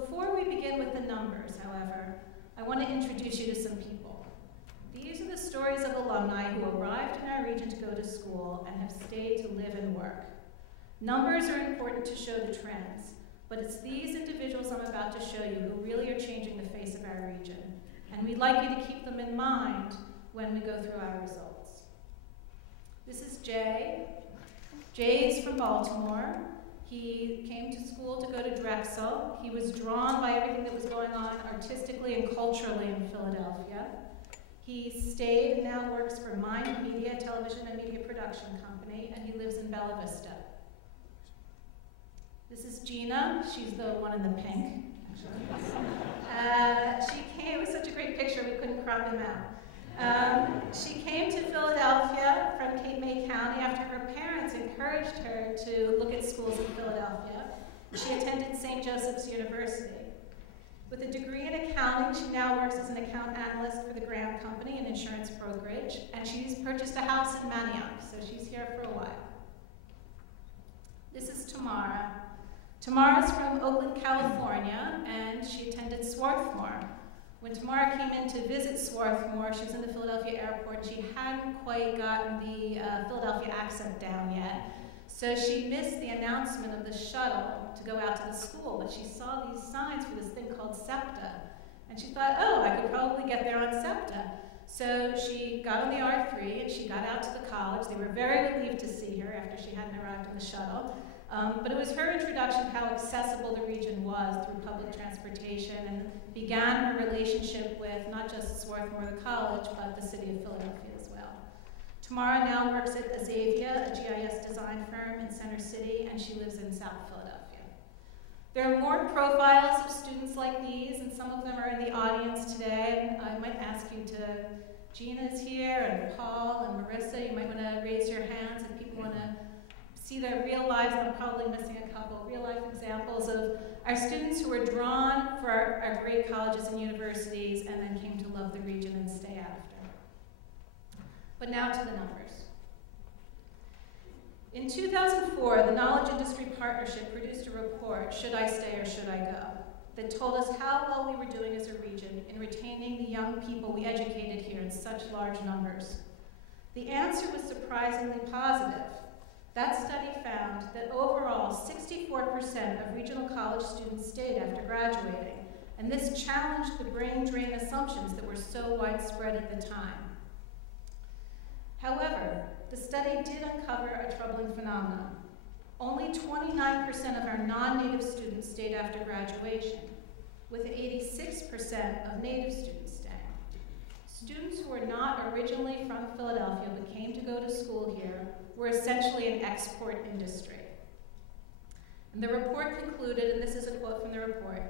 Before we begin with the numbers, however, I want to introduce you to some people. These are the stories of alumni who arrived in our region to go to school and have stayed to live and work. Numbers are important to show the trends, but it's these individuals I'm about to show you who really are changing the face of our region, and we'd like you to keep them in mind when we go through our results. This is Jay. Jay's from Baltimore. He came to school to go to Drexel. He was drawn by everything that was going on artistically and culturally in Philadelphia. He stayed and now works for Mind Media, a television and media production company, and he lives in Bella Vista. This is Gina. She's the one in the pink. She came, it was such a great picture, we couldn't crop him out. She came to Philadelphia from Cape May County after her parents encouraged her to look at schools in Philadelphia. She attended St. Joseph's University. With a degree in accounting, she now works as an account analyst for the Graham Company, an insurance brokerage, and she's purchased a house in Manioc, so she's here for a while. This is Tamara. Tamara's from Oakland, California, and she attended Swarthmore. When Tamara came in to visit Swarthmore, she was in the Philadelphia airport, and she hadn't quite gotten the Philadelphia accent down yet. So she missed the announcement of the shuttle to go out to the school, but she saw these signs for this thing called SEPTA. And she thought, oh, I could probably get there on SEPTA. So she got on the R3 and she got out to the college. They were very relieved to see her after she hadn't arrived in the shuttle. But it was her introduction to how accessible the region was through public transportation, and began her relationship with not just Swarthmore, the college, but the city of Philadelphia as well. Tamara now works at Azavia, a GIS design firm in Center City, and she lives in South Philadelphia. There are more profiles of students like these, and some of them are in the audience today. I might ask you to, Gina's here, and Paul, and Marissa, you might want to raise your hands if people want to see their real lives. I'm probably missing a couple real life examples of our students who were drawn for our great colleges and universities and then came to love the region and stay after. But now to the numbers. In 2004, the Knowledge Industry Partnership produced a report, Should I Stay or Should I Go?, that told us how well we were doing as a region in retaining the young people we educated here in such large numbers. The answer was surprisingly positive. That study found that overall 64% of regional college students stayed after graduating, and this challenged the brain drain assumptions that were so widespread at the time. However, the study did uncover a troubling phenomenon. Only 29% of our non-native students stayed after graduation, with 86% of native students staying. Students who were not originally from Philadelphia but came to go to school here were essentially an export industry. And the report concluded, and this is a quote from the report,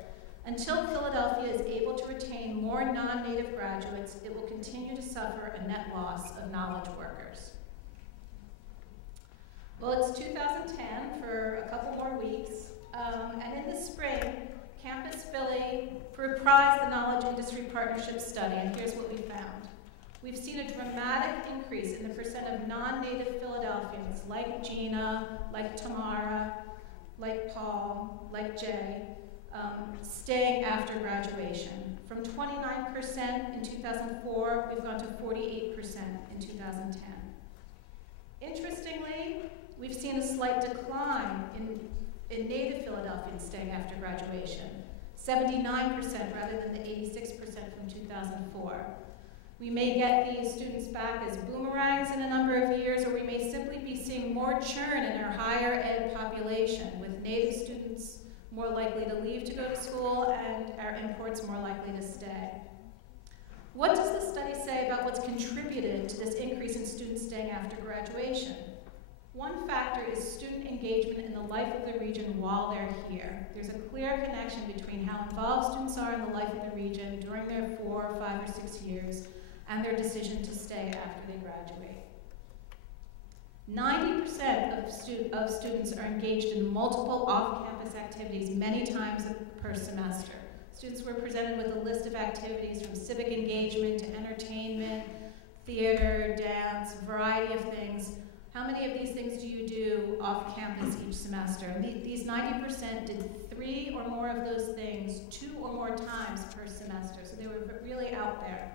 "Until Philadelphia is able to retain more non-native graduates, it will continue to suffer a net loss of knowledge workers." Well, it's 2010 for a couple more weeks, and in the spring, Campus Philly reprised the Knowledge Industry Partnership study, and here's what we found. We've seen a dramatic increase in the percent of non-native Philadelphians, like Gina, like Tamara, like Paul, like Jay, staying after graduation. From 29% in 2004, we've gone to 48% in 2010. Interestingly, we've seen a slight decline in native Philadelphians staying after graduation, 79% rather than the 86% from 2004. We may get these students back as boomerangs in a number of years, or we may simply be seeing more churn in our higher ed population, with native students more likely to leave to go to school and our imports more likely to stay. What does the study say about what's contributed to this increase in students staying after graduation? One factor is student engagement in the life of the region while they're here. There's a clear connection between how involved students are in the life of the region during their 4, 5, or 6 years and their decision to stay after they graduate. 90% of students are engaged in multiple off-campus activities many times per semester. Students were presented with a list of activities from civic engagement to entertainment, theater, dance, a variety of things. How many of these things do you do off campus each semester? And these 90% did 3 3 or more of those things 2 or more times per semester, so they were really out there.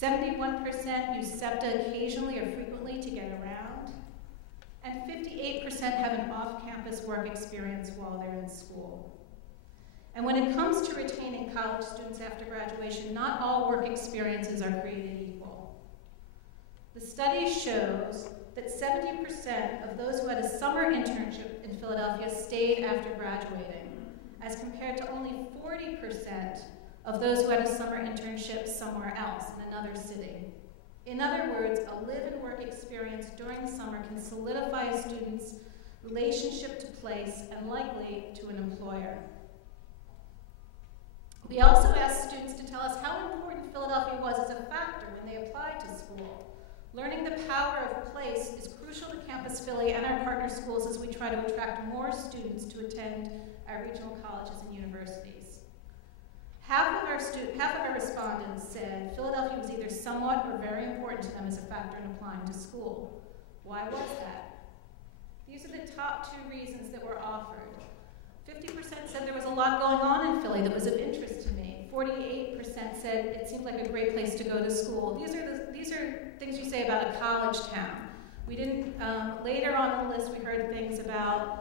71% use SEPTA occasionally or frequently to get around, and 58% have an off-campus work experience while they're in school. And when it comes to retaining college students after graduation, not all work experiences are created equal. The study shows that 70% of those who had a summer internship in Philadelphia stayed after graduating, as compared to only 40% of those who had a summer internship somewhere else in another city. In other words, a live and work experience during the summer can solidify a student's relationship to place and likely to an employer. We also asked students to tell us how important Philadelphia was as a factor when they applied to school. Learning the power of place is crucial to Campus Philly and our partner schools as we try to attract more students to attend our regional colleges and universities. Half of our respondents said Philadelphia was either somewhat or very important to them as a factor in applying to school. Why was that? These are the top 2 reasons that were offered. 50% said there was a lot going on in Philly that was of interest to me. 48% said it seemed like a great place to go to school. These are things you say about a college town. We didn't, later on the list we heard things about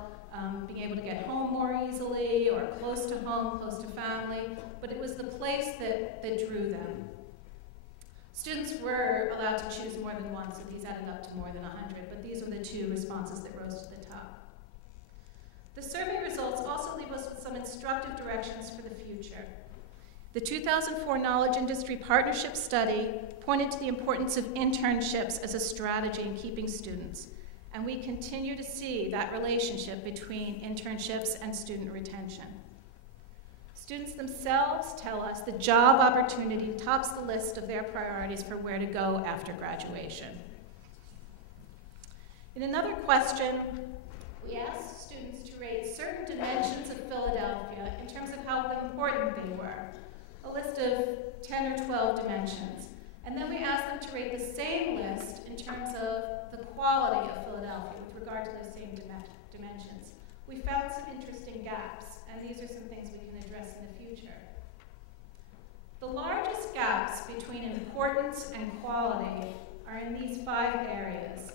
being able to get home more easily or close to home, close to family, but it was the place that drew them. Students were allowed to choose more than one, so these added up to more than 100, but these were the 2 responses that rose to the top. The survey results also leave us with some instructive directions for the future. The 2004 Knowledge Industry Partnership Study pointed to the importance of internships as a strategy in keeping students, and we continue to see that relationship between internships and student retention. Students themselves tell us that job opportunity tops the list of their priorities for where to go after graduation. In another question, we asked students to rate certain dimensions of Philadelphia in terms of how important they were, a list of 10 or 12 dimensions. And then we asked them to rate the same list in terms of the quality of Philadelphia with regard to those same dimensions. We found some interesting gaps, and these are some things we can address in the future. The largest gaps between importance and quality are in these 5 areas: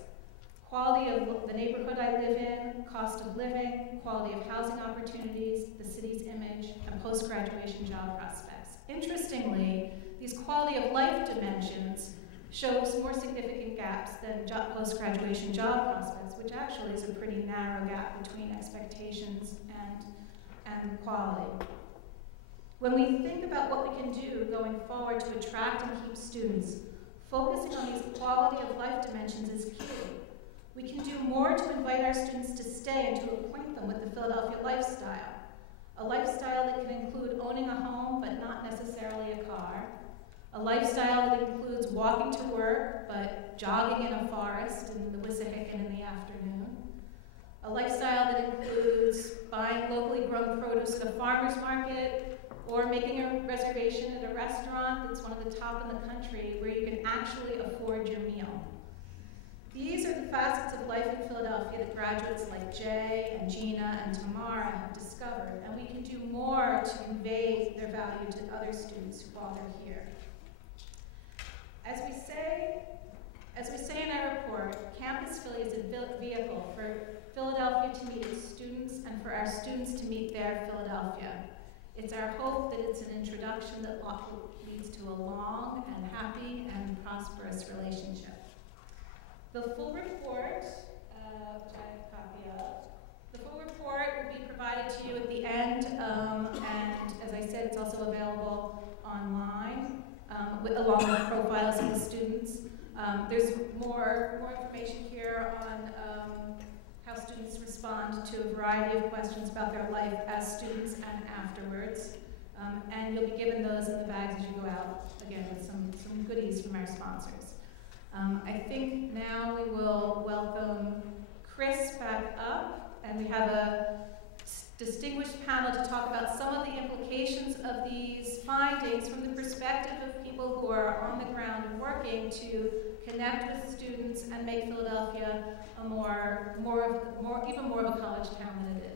quality of the neighborhood I live in, cost of living, quality of housing opportunities, the city's image, and post-graduation job prospects. Interestingly, these quality of life dimensions shows more significant gaps than post-graduation job prospects, which actually is a pretty narrow gap between expectations and quality. When we think about what we can do going forward to attract and keep students, focusing on these quality of life dimensions is key. We can do more to invite our students to stay and to acquaint them with the Philadelphia lifestyle. A lifestyle that can include owning a home, but not necessarily a car. A lifestyle that includes walking to work, but jogging in a forest in the Wissahickon in the afternoon. A lifestyle that includes buying locally grown produce at a farmer's market, or making a reservation at a restaurant that's one of the top in the country where you can actually afford your meal. These are the facets of life in Philadelphia that graduates like Jay and Gina and Tamara have discovered, and we can do more to convey their value to other students while they're here. As we say in our report, Campus Philly is a vehicle for Philadelphia to meet its students and for our students to meet their Philadelphia. It's our hope that it's an introduction that leads to a long and happy and prosperous relationship. The full report, which I have a copy of, the full report will be provided to you at the end, and as I said, it's also available online, along with profiles of the students. There's more information here on how students respond to a variety of questions about their life as students and afterwards. And you'll be given those in the bags as you go out, again, with some goodies from our sponsors. I think now we will welcome Chris back up, and we have a distinguished panel to talk about some of the implications of these findings from the perspective of people who are on the ground and working to connect with students and make Philadelphia a even more of a college town than it is.